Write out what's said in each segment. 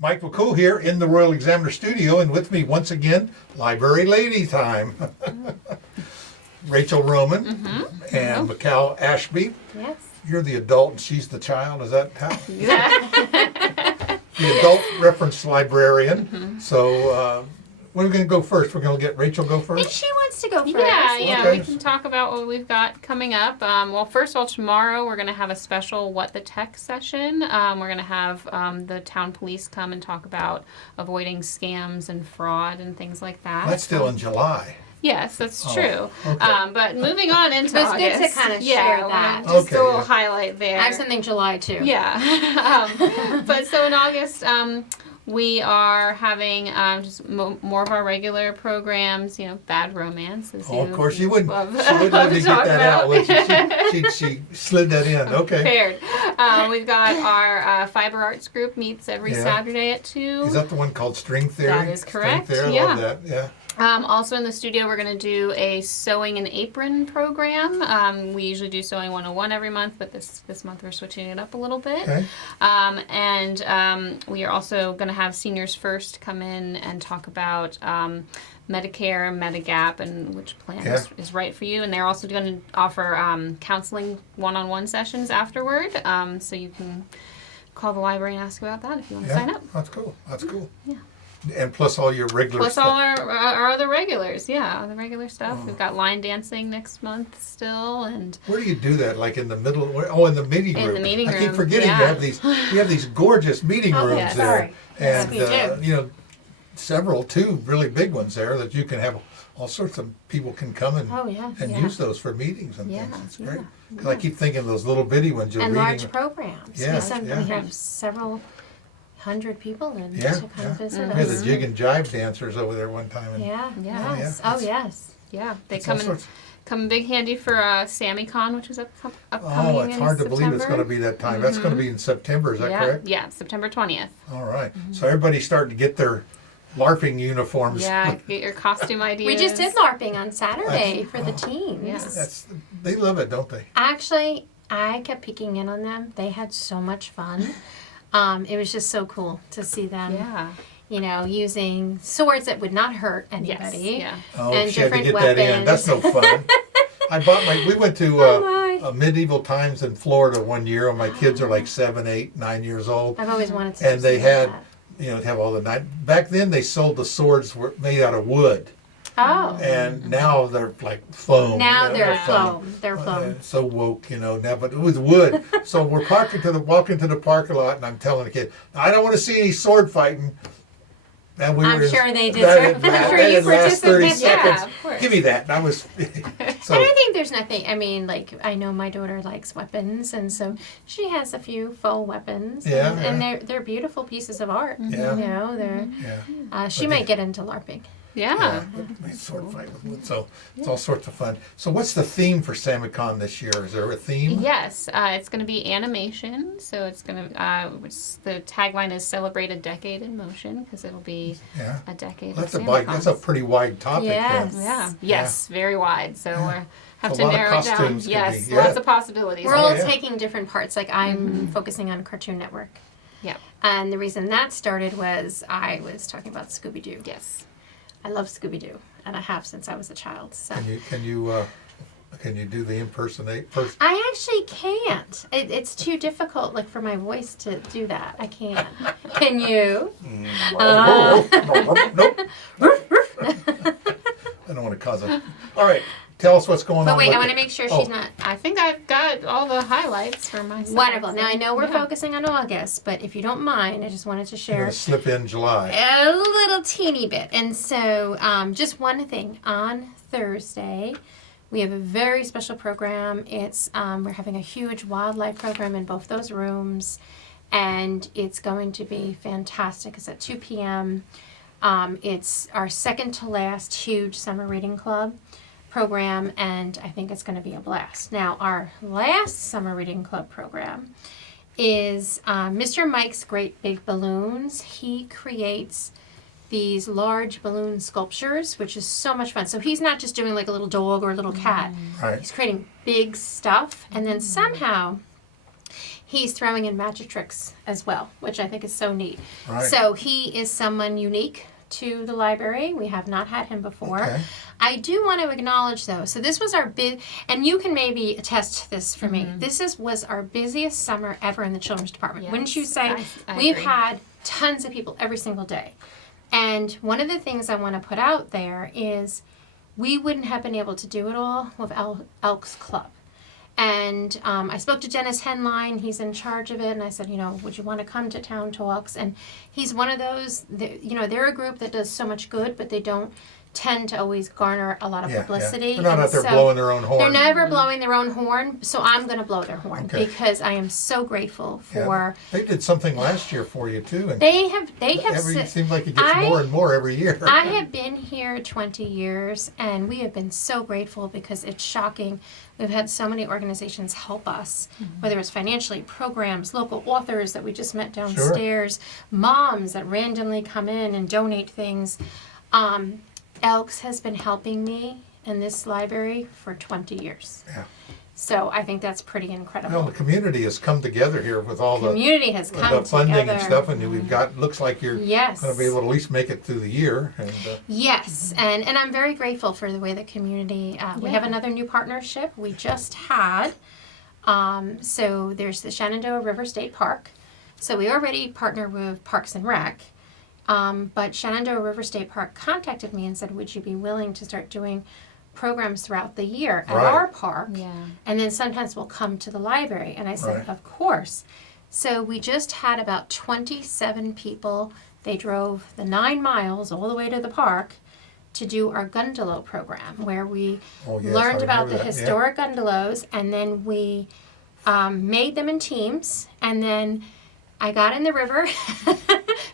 Mike Machal here in the Royal Examiner Studio, and with me once again, Library Lady Time. Rachel Roman and Machal Ashby. Yes. You're the adult and she's the child, is that how? Yeah. The adult reference librarian. So when are we going to go first? We're going to get Rachel go If first? she wants to go first. Yeah, Okay. we can talk about what we've got coming up. Well, first of all, tomorrow we're going to have a special What the Tech session. We're going to have the town police come and talk about avoiding scams and fraud and things like that. That's still in July. Yes, that's Oh, true. okay. But moving on into It was good August. to kind of yeah, share that. Just Okay, a little yeah. highlight there. I have something July too. Yeah. But so in August, we are having just more of our regular programs, Bad Romance. Oh, of course, she wouldn't love let me to get talk that out, about. would she? She slid that in. Okay. Prepared. We've got our fiber arts group meets every Yeah. Saturday at 2. Is that the one called String Theory? That is correct, String Theory, I yeah. love that, yeah. Also in the studio, we're going to do a sewing and apron program. We usually do Sewing 101 every month, but this month we're switching it up a little bit. Okay. And we are also going to have Seniors First come in and talk about Medicare, Medigap, and which plan is right for you. And they're also going to offer counseling one-on-one sessions afterward, so you can call the library and ask about that if you want to sign up. That's cool. That's cool. Yeah. And plus all your regular Plus stuff. all our other regulars, the regular stuff. We've got line dancing next month still, and Where do you do that? Like in the middle? In the meeting room. In the meeting I keep room, forgetting yeah. you have these gorgeous meeting Oh, rooms yeah, there, sorry. and Yes, we two really big ones there that you can have. All sorts of people can come and Oh yeah. use those for meetings and Yeah, things. It's yeah, great. 'Cause I keep thinking of those little bitty ones you're And reading. large programs. Yeah, We yeah. have several hundred people in Yeah, to come visit We had us. the jig and jive dancers over there one time. And Yeah. Yeah. Yes. Yeah. Oh yes. yeah, they it's all come in sorts- big handy for SammyCon, which is upcoming. Oh, it's in hard to believe it's going to September. be that time. That's going to be in September, is that correct? Yeah, September 20th. All right. So everybody's starting to get their LARPing uniforms. Yeah, get your costume ideas. We just did LARPing on Saturday for the teens. Yes. They love it, don't they? Actually, I kept peeking in on them. They had so much fun. It was just so cool to see them, Yeah. using swords that would not hurt Yes. anybody. Yeah. Oh, And she had to different get that in. That's no fun. We went to my. medieval times in Florida one year when my kids are like 7, 8, 9 years old. I've always wanted to. And they see had, that. have all the night. Back then they sold the swords were made out of wood. Oh. And now they're like foam. Now they're foam. foam. They're foam. So woke, now, but it was wood. So we're walking to the parking lot, and I'm telling the kid, I don't want to see any sword fighting. And we I'm were sure they did. That I'm last, sure that you last 30 participated. Yeah, seconds. of course. Give me that. And I was so. And I think there's nothing. I mean, I know my daughter likes weapons, and so she has a few faux weapons. Yeah, and they're beautiful pieces of art. Yeah. They're. Yeah. She might get into LARPing. Yeah. But sword fight with wood. So it's all sorts of fun. So what's the theme for SammyCon this year? Is there a theme? Yes, it's going to be animation. So it's going to, the tagline is Celebrate a Decade in Motion, because it'll be Yeah. a decade That's of that's a pretty wide topic. Yes. Then. Yeah. Yes, very wide. So we have A to lot of narrow it down. costumes could Yes, be, lots yeah. of possibilities. We're all yeah. taking different parts. Like I'm focusing on Cartoon Network. Yeah. And the reason that started was I was talking about Scooby Doo. Yes. I love Scooby Doo, and I have since I was a child. So Can you do the impersonate? I actually can't. It's too difficult, like for my voice to do that. I can't. Can you? Nope. I don't want to cause a. All right, tell us what's going on. But wait, with I want it. to make sure Oh. she's not. I think I've got all the highlights for myself. Wonderful. Now I know we're Yeah. focusing on August, but if you don't mind, I just wanted to You're share gonna slip in July. a little teeny bit. And so, just one thing. On Thursday, we have a very special program. It's we're having a huge wildlife program in both those rooms, and it's going to be fantastic. It's at 2 p.m. It's our second to last huge summer reading club program, and I think it's going to be a blast. Now, our last summer reading club program is Mr. Mike's Great Big Balloons. He creates these large balloon sculptures, which is so much fun. So he's not just doing like a little dog or a little cat. Right. He's creating big stuff, and then somehow he's throwing in magic tricks as well, which I think is so neat. Right. So he is someone unique to the library. We have not had him before. Okay. I do want to acknowledge though, so this was our big, and you can maybe attest to this for me. This was our busiest summer ever in the children's department. Yes, Wouldn't you say? I We've agree. had tons of people every single day. And one of the things I want to put out there is we wouldn't have been able to do it all without Elks Club. And I spoke to Dennis Henline, he's in charge of it, and I said, would you want to come to Town Talks? And he's one of those, they're a group that does so much good, but they don't tend to always garner a lot of publicity. They're not And out there so blowing their own horn. They're never blowing their own horn, so I'm going to blow their horn Okay. because I am so grateful Yeah. for. They did something last year for you too, and They have it seems like it gets more and more every year. I have been here 20 years, and we have been so grateful because it's shocking. We've had so many organizations help us, whether it's financially, programs, local authors that we just met downstairs, moms that randomly come in and donate things. Elks has been helping me in this library for 20 years. Yeah. So I think that's pretty incredible. Well, the community has come together here with all the community has come funding together. and stuff, and we've got, looks like you're Yes. going to be able to at least make it through the year. And Yes, and I'm very grateful for the way the community, we have another new partnership we just had. So there's the Shenandoah River State Park. So we already partner with Parks and Rec. But Shenandoah River State Park contacted me and said, would you be willing to start doing programs throughout the year at Right. our park? Yeah. And then sometimes we'll come to the library. And I said, Right. of course. So we just had about 27 people. They drove the 9 miles all the way to the park to do our Gundalo program, where we Oh, yes, learned I about remember the that, yeah. historic Gundalos, and then we made them in teams. And then I got in the river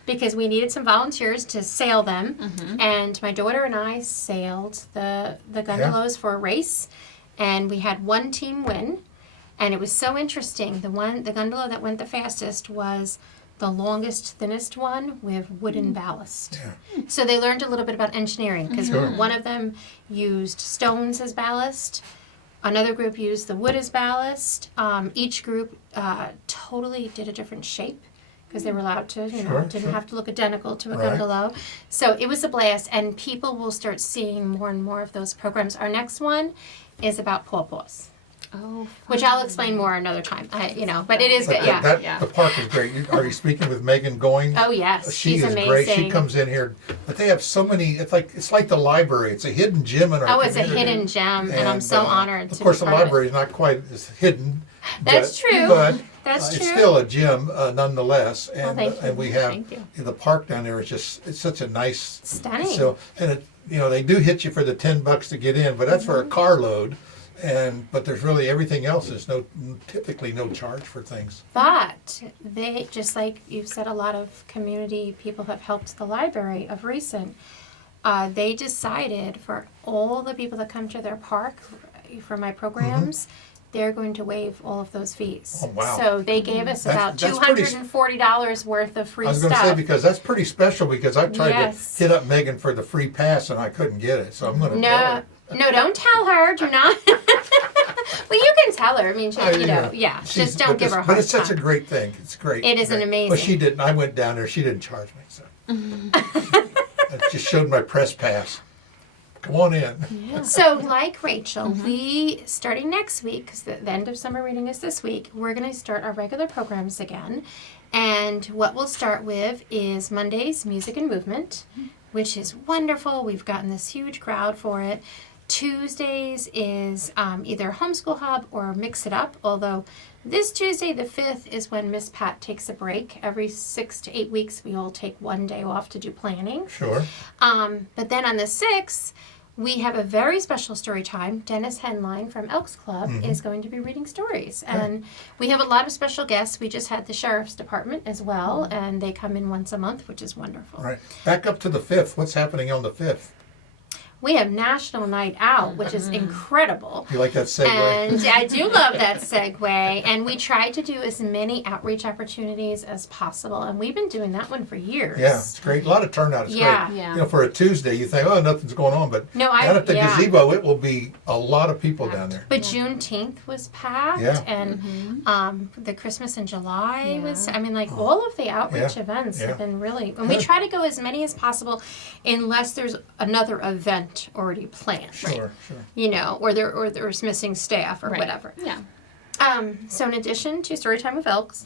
because we needed some volunteers to sail them. And my daughter and I sailed the Gundalos for a race, and we had one team win. And it was so interesting. The Gundalo that went the fastest was the longest, thinnest one with wooden ballast. Yeah. So they learned a little bit about engineering because Sure. one of them used stones as ballast. Another group used the wood as ballast. Each group totally did a different shape because they were allowed to, didn't have to look identical to a Right. Gundalo. So it was a blast, and people will start seeing more and more of those programs. Our next one is about pawpaws, Oh, which I'll explain more another time. But it is But good. Yeah. Yeah. the park is great. Are you speaking with Megan Goings? Oh yes, She she's is amazing. great. She comes in here, but they have so many. It's like the library. It's a hidden gem in our Oh, it's a community. hidden gem, and I'm so honored Of to course, be the part of it. library is not quite as hidden. That's true. But That's it's true. still a gem nonetheless. And thank you. and we have Thank you. the park down there is it's such a nice. Stunning. So and they do hit you for the $10 to get in, but that's for a carload. But there's really everything else is typically no charge for things. But they, just like you've said, a lot of community people have helped the library of recent. They decided for all the people that come to their park for my programs, they're going to waive all of those fees. Oh, wow. So they gave us about That's pretty $240 worth of free I was going to stuff. say because that's pretty special because I tried Yes. to hit up Megan for the free pass and I couldn't get it, so I'm going to tell No, her. no, don't tell her. Do not. Well, you can tell her. I mean, just don't give her a hard But it's such a time. great thing. It's great. It is an Great. amazing- But she didn't. I went down there. She didn't charge me. So I just showed my press pass. Come on in. So, like Rachel, we, starting next week, because the end of summer reading is this week, we're going to start our regular programs again. And what we'll start with is Monday's Music and Movement, which is wonderful. We've gotten this huge crowd for it. Tuesdays is either Homeschool Hub or Mix It Up, although this Tuesday, the 5th, is when Miss Pat takes a break. Every 6 to 8 weeks, we all take one day off to do planning. Sure. But then on the 6th, we have a very special story time. Dennis Henline from Elks Club is going to be reading stories. And we have a lot of special guests. We just had the Sheriff's Department as well, and they come in once a month, which is wonderful. All right. Back up to the 5th. What's happening on the 5th? we have National Night Out, which is incredible. You like that segue? And I do love that segue. And we try to do as many outreach opportunities as possible. And we've been doing that one for years. Yeah, it's great. A lot of turnout. It's Yeah. great. Yeah. You know, for a Tuesday, you think, oh, nothing's going on, but No, down at the yeah. gazebo, it will be a lot of people down there. But Juneteenth was packed, Yeah. and the Christmas in July was. I mean, like Oh. all of the outreach Yeah. events Yeah. have been really. And we try to go as many as possible, unless there's another event already planned. Sure. You know, or there's missing staff or Right. whatever. Yeah. So in addition to Storytime with Elks,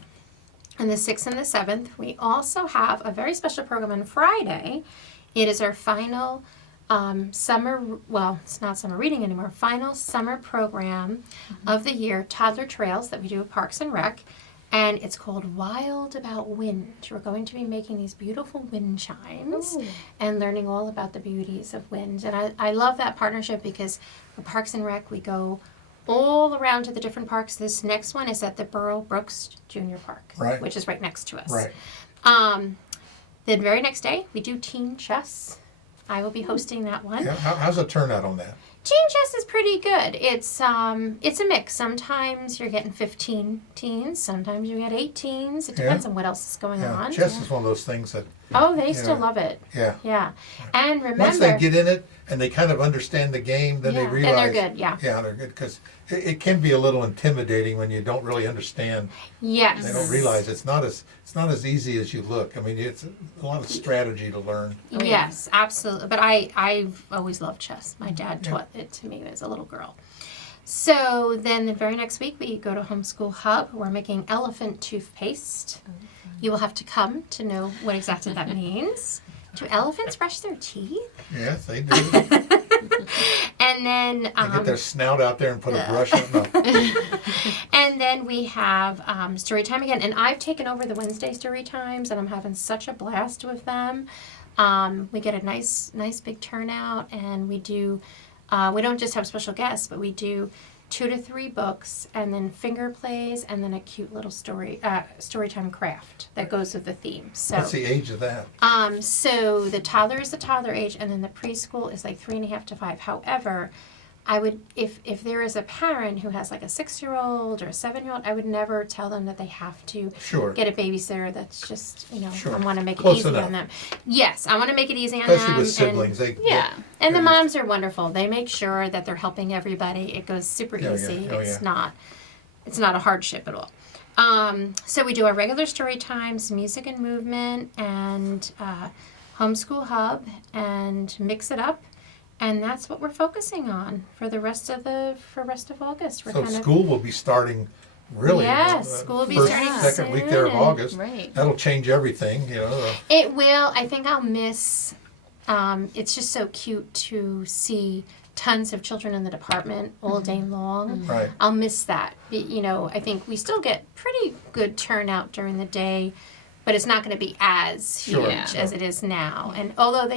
on the 6th and the 7th, we also have a very special program on Friday. It is our final summer, well, it's not summer reading anymore, final summer program of the year, Toddler Trails, that we do at Parks and Rec. And it's called Wild About Wind. We're going to be making these beautiful wind chimes and learning all about the beauties of wind. And I love that partnership because for Parks and Rec, we go all around to the different parks. This next one is at the Burrow Brooks Junior Park, Right. which is right next to us. Right. The very next day, we do teen chess. I will be hosting that one. Yeah. How's the turnout on that? Teen chess is pretty good. It's a mix. Sometimes you're getting 15 teens. Sometimes you get 8 teens. It depends on what else is going Yeah. on. Chess is one of those things that, Oh, they still know, love it. yeah. Yeah. And remember, Once they get in it and they kind of understand the game, then they then realize. they're good. Yeah. Yeah, they're good because it can be a little intimidating when you don't really understand. Yes. They don't realize it's not as easy as you look. I mean, it's a lot of strategy to learn. Oh, yeah. Yes, absolutely. But I've always loved chess. My dad taught it to me as a little girl. So then the very next week we go to Homeschool Hub. We're making elephant toothpaste. You will have to come to know what exactly that means. Do elephants brush their teeth? Yes, they do. They And then get their snout out there and put a brush on. No. and then we have story time again. And I've taken over the Wednesday story times, and I'm having such a blast with them. We get a nice big turnout, and we do. We don't just have special guests, but we do 2 to 3 books, and then finger plays, and then a cute little story time craft that goes with the theme. So What's the age of that? so the toddler is the toddler age, and then the preschool is like 3.5 to 5. However, I would, if there is a parent who has like a 6-year-old or a 7-year-old, I would never tell them that they have to Sure. get a babysitter. That's just, Sure. I want to make it Close easy enough. on them. Yes, I want to make it easy on Especially them. with siblings. Yeah. And the moms are wonderful. They make sure that they're helping everybody. It goes super Yeah, yeah. easy. Oh, It's yeah. not a hardship at all. So we do our regular story times, music and movement, and homeschool hub, and mix it up, and that's what we're focusing on for the rest of August. We're So school will be starting really. Yes, school will be first, starting second week there of soon, August. Right. That'll change everything. You know. It will. I think I'll miss. It's just so cute to see tons of children in the department all day long. Right. I'll miss that. I think we still get pretty good turnout during the day, but it's not going to be as huge Sure. as it is now. And although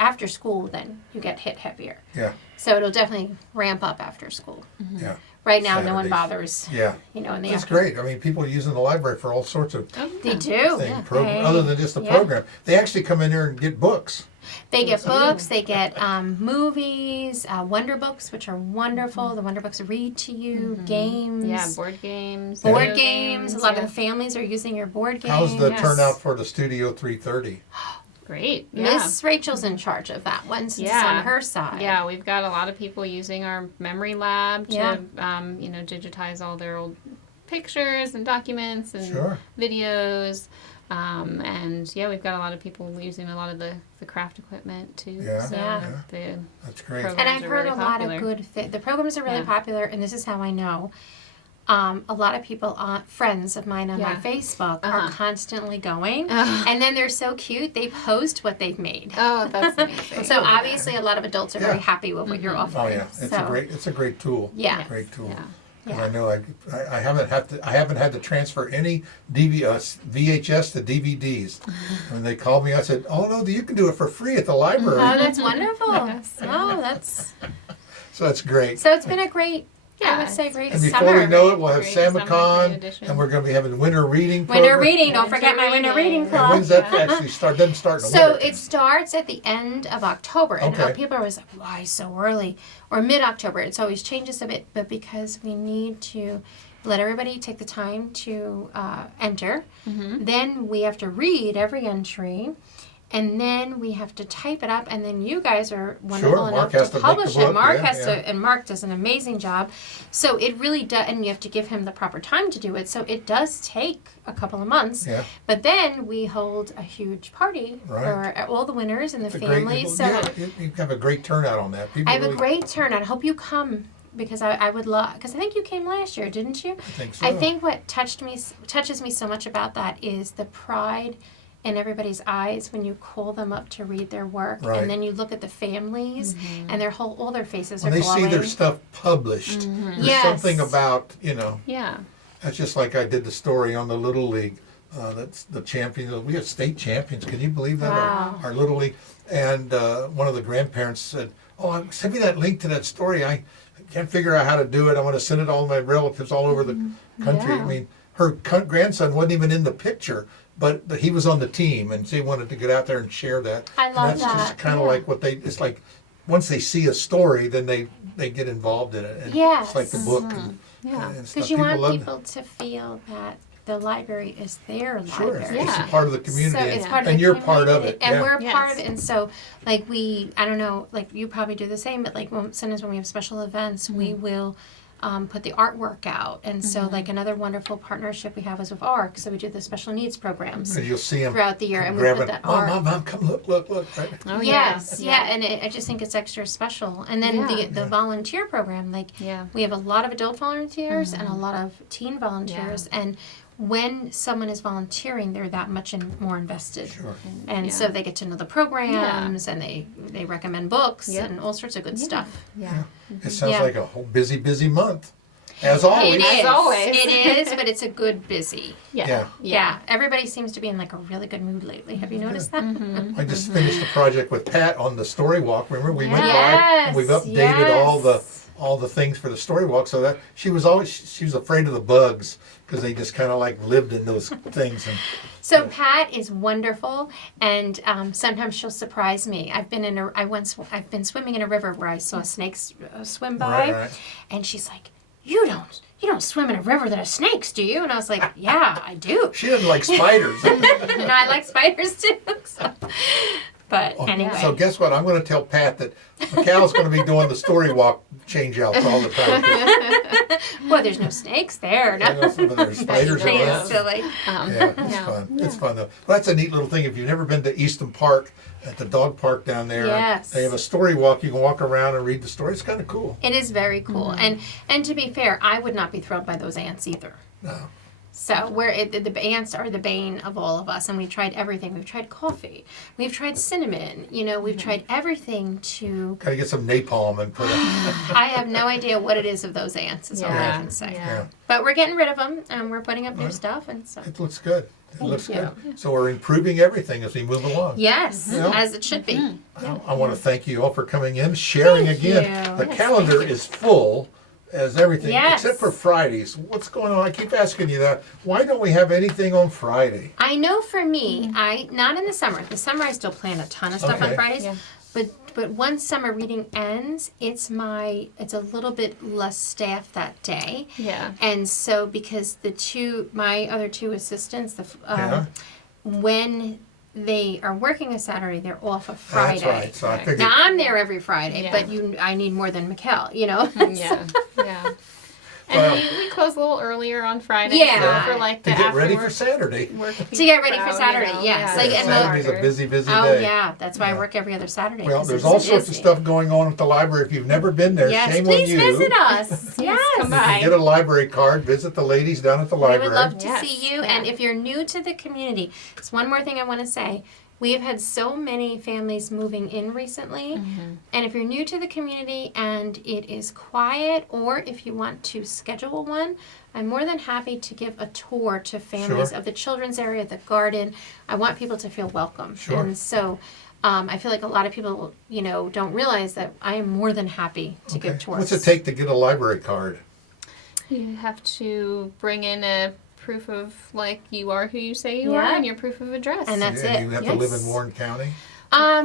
after school, then you get hit heavier. Yeah. So it'll definitely ramp up after school. Yeah. Right now, no one Saturdays. bothers. Yeah. In the That's afternoon. great. I mean, people are using the library for all sorts of They do. things, They- other than just the yeah. program. They actually come in here and get books. They get books, they get movies, Wonder Books, which are wonderful. The Wonder Books read to you, games. Yeah, board games. Board video games. A lot yeah. of the families are using your board games. How's the Yes. turnout for the Studio 330? Great. Yeah. Miss Rachel's in charge of that one, since it's Yeah. on her side. Yeah, we've got a lot of people using our memory lab to, Yeah. digitize all their old pictures and documents and Sure. videos. And yeah, we've got a lot of people using a lot of the craft equipment too. Yeah. So Yeah. the That's great. Program. And I've are heard really a lot popular. of good the programs are really Yeah. popular, and this is how I know. A lot of people, friends of mine on my Yeah. Facebook, are Uh-huh. constantly going, Uh-huh. and then they're so cute. They post what they've made. Oh, that's amazing. So obviously, a lot of adults are very Yeah. happy with what you're offering. Oh yeah, it's so, a great tool. Yeah. Great tool. Yeah. And Yeah. I know I haven't had to transfer any VHS to DVDs. When they called me, I said, "Oh no, you can do it for free at the library." Oh, that's wonderful. Yes. Oh, that's So that's great. so. It's been a great I would say great And summer. before we know it, we'll have Great summer, great SamaCon, addition. and we're going to be having winter reading Winter program. reading. Don't forget my winter reading And club. when's that actually start? Doesn't start in the So winter. it starts at the end of October, and Okay. people are always like, "Why so early?" Or mid-October. It's always changes a bit, but because we need to let everybody take the time to enter, then we have to read every entry. And then we have to type it up, and then you guys are wonderful Sure, enough Mark has to to make publish the it. book, Mark yeah, has yeah. to, and Mark does an amazing job. So it really does, and you have to give him the proper time to do it. So it does take a couple of months. Yeah. But then we hold a huge party Right. for all the winners and the It's a families. So yeah, you have a great turnout on that. People I have really, a great turnout. I hope you come because I would love, because I think you came last year, didn't you? I think so. I think what touches me so much about that is the pride in everybody's eyes when you call them up to read their work, Right. and then you look at the families and all their faces when are they glowing. see their stuff published, there's Yes. something about, Yeah. that's just like I did the story on the Little League. That's the champions. We have state champions. Can you believe that? Wow. Our Little League. And one of the grandparents said, "Oh, send me that link to that story. I can't figure out how to do it. I want to send it to all my relatives all over the country." Yeah. I mean, her grandson wasn't even in the picture, but he was on the team, and she wanted to get out there and share that. I love and that's just that, kind of yeah. like what it's like. Once they see a story, then they get involved in it. And Yes. It's like the book. And, Yeah. and stuff. Because you People want love people to feel that the library is their Sure, library. it's a Yeah. part of the community, So it's and, part of and the you're part of community, it. and yeah. we're a part Yes. of it. And so, like I don't know, like you probably do the same, but like sometimes when we have special events, we will put the artwork out. And so, like another wonderful partnership we have is with ARC. So we do the special needs programs And you'll see them throughout the year, and we grabbing, put that Mom, art. Mom, come look, right? Oh, Yes, yeah. yeah, and I just think it's extra special. And then Yeah. the volunteer program, like Yeah. we have a lot of adult volunteers and a lot of teen volunteers, and when someone is volunteering, they're that much more invested. Sure. And Yeah. so they get to know the programs, and they recommend books Yep. and all sorts of good stuff. Yeah. It sounds Yeah. like a whole busy month, as always. It As is. always. It is, but it's a good busy. Yeah. Yeah. Everybody seems to be in like a really good mood lately. Have you noticed that? I just finished a project with Pat on the story walk. Remember, we went by and we've Yes, updated yes. all the things for the story walk. So that she was afraid of the bugs because they just kind of like lived in those things. And So Pat is wonderful, and sometimes she'll surprise me. I've been swimming in a river where I saw snakes swim by, right. and she's like, "You don't swim in a river that has snakes, do you?" And I was like, "Yeah, I do." She doesn't like spiders. And I like spiders too. So. But anyway, So guess what? I'm going to tell Pat that Macal's going to be doing the story walk change outs all the time. well, there's no snakes there. I No. know some of their spiders Being around. silly. Yeah, it's Yeah. fun. It's fun though. Well, that's a neat little thing. If you've never been to Easton Park, at the dog park down there, Yes. they have a story walk. You can walk around and read the story. It's kind of cool. It is very cool, and to be fair, I would not be thrilled by those ants either. No. So the ants are the bane of all of us, and we've tried everything. We've tried coffee, we've tried cinnamon. We've tried everything to. Got to get some napalm and put it. I have no idea what it is of those ants. Is all I Yeah. can say. Yeah, But we're getting rid of them, and we're putting up new Right. stuff, and so. it looks good. It looks you. good. So we're improving everything as we move along. Yes, Yeah. as it should be. I want to thank you all for coming in, sharing Thank again. you. The Yes, calendar is full as everything, Yes. except for Fridays. What's going on? I keep asking you that. Why don't we have anything on Friday? I know for me, not in the summer. The summer I still plan a ton of stuff on Okay. Fridays. Yeah. But once summer reading ends, it's a little bit less staff that day. Yeah. And so because my other two assistants, Yeah. when they are working a Saturday, they're off a Friday. That's right. So I figured. Now I'm there every Friday, Yeah. but I need more than Machal, Yeah. Yeah. And Well- we close a little earlier on Friday. Yeah. So for like to the get ready for afterwork Saturday. work To get ready for crowd, Saturday, yes. Yeah, Like, and Saturday's a the- busy Oh day. yeah, that's why I Yeah. work every other Saturday. Well, 'cause there's it's all sorts of busy. stuff going on at the library. If you've never been there, Yes, shame please on you. visit us. Yes, come You can get a library card. Visit the ladies down at the we library. would love to Yes, see you. yeah. And if you're new to the community, there's one more thing I want to say. We have had so many families moving in recently. And if you're new to the community and it is quiet, or if you want to schedule one, I'm more than happy to give a tour to families Sure. of the children's area, the garden. I want people to feel welcome. Sure. And so I feel like a lot of people, don't realize that I am more than happy to give tours. What's it take to get a library card? You have to bring in a proof of, like, you are who you say you are, Yeah. and your proof of address. And that's And it. you have Yes. to live in Warren County?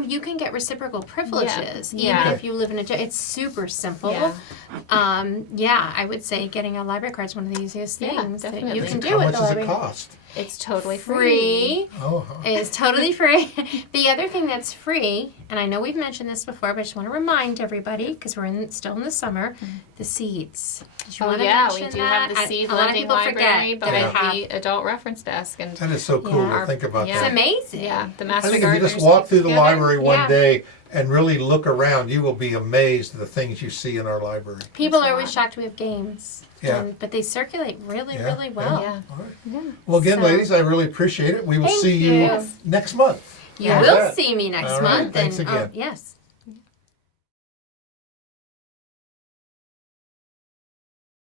You can get reciprocal privileges, even Yeah. if you live in it's super simple. Yeah. I would say getting a library card is one of the easiest Yeah, things that definitely. you can And do How with much the does it library. cost? It's totally Free. Oh, Is totally free. The other thing that's free, and I know we've mentioned this before, but I just want to remind everybody because we're still in the summer, the seeds. Did you Oh want to yeah, we mention do have the that? seed A lot of lending people library forget by that we have. the adult reference desk, and that is so cool Yeah. to think about Yeah. It's that. amazing. yeah, the I master think if you gardeners just walk get through the together. library one Yeah. day and really look around, you will be amazed at the things you see in our library. People That's are a always lot. shocked we have games. Yeah. But they circulate really, Yeah, really well. Yeah. All right. Yeah. Well, again, So- ladies, I really appreciate it. We will Thank see you you. next month. You How's will that? see me next All right, month. thanks and again. yes.